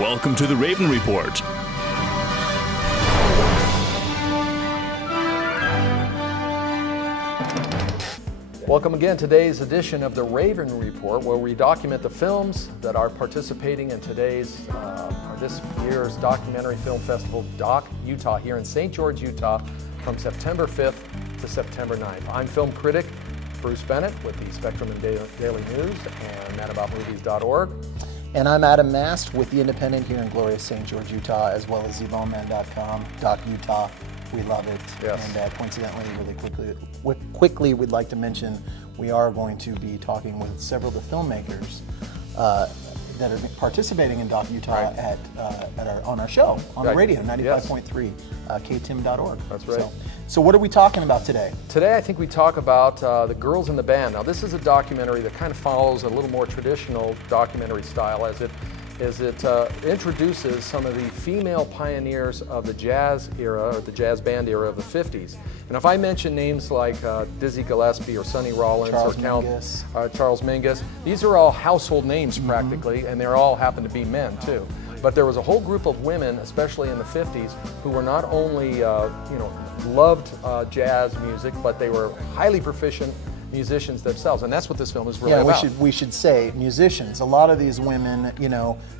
Welcome to the Raven Report. Welcome again to today's edition of the Raven Report, where we document the films that are participating in this year's documentary film festival, Doc Utah, here in St. George, Utah, from September 5th to September 9th. I'm film critic Bruce Bennett with the Spectrum and Daily News and madaboutmovies.org. And I'm Adam Mast with The Independent here in glorious St. George, Utah, as well as ZBoneman.com, Doc Utah. We love it. Yes. And coincidentally, really quickly, we'd like to mention we are going to be talking with several of the filmmakers that are participating in Doc Utah on our show on the radio, 95.3, ktim.org. That's right. So what are we talking about today? Today I think we talk about The Girls in the Band. Now this is a documentary that kind of follows a little more traditional documentary style as it introduces some of the female pioneers of the jazz era, or the jazz band era of the 50s. And if I mention names like Dizzy Gillespie or Sonny Rollins Charles Mingus, these are all household names practically, and they all happen to be men too. But there was a whole group of women, especially in the 50s, who were not only loved jazz music, but they were highly proficient musicians themselves, and that's what this film is really about. We should say musicians. A lot of these women,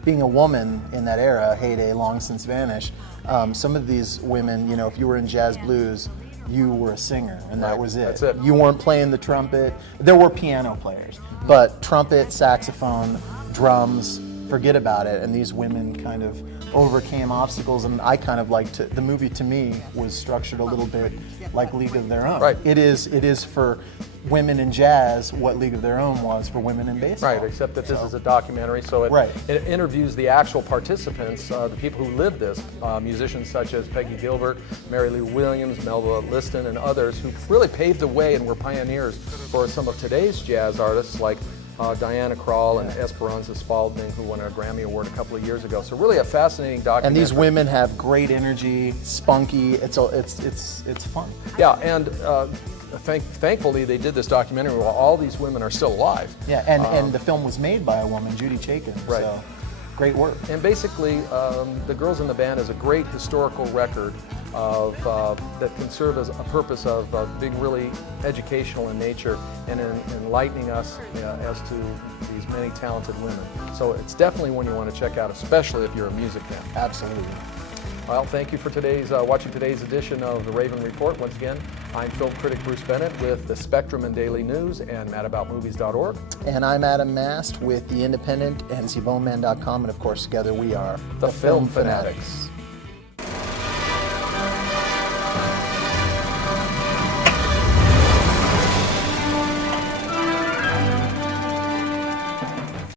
being a woman in that era, heyday long since vanished. Some of these women, if you were in jazz blues, you were a singer, and that was it. That's it. You weren't playing the trumpet. There were piano players, but trumpet, saxophone, drums, forget about it. And these women kind of overcame obstacles, and I kind of liked it. The movie to me was structured a little bit like League of Their Own. Right. It is for women in jazz what League of Their Own was for women in baseball. Right, except that this is a documentary, so it interviews the actual participants, the people who lived this, musicians such as Peggy Gilbert, Mary Lou Williams, Melba Liston, and others who really paved the way and were pioneers for some of today's jazz artists like Diana Krall and Esperanza Spalding, who won a Grammy Award a couple of years ago. So really a fascinating documentary. And these women have great energy, spunky. It's fun. Yeah, and thankfully they did this documentary while all these women are still alive. Yeah, and the film was made by a woman, Judy Chaikin. Right. So great work. And basically, The Girls in the Band is a great historical record of that can serve as a purpose of being really educational in nature and in enlightening us as to these many talented women. So it's definitely one you want to check out, especially if you're a music fan. Absolutely. Well, thank you for watching today's edition of the Raven Report. Once again, I'm film critic Bruce Bennett with the Spectrum and Daily News and madaboutmovies.org. And I'm Adam Mast with The Independent and ZBoneman.com, and of course together we are the Film Fanatics.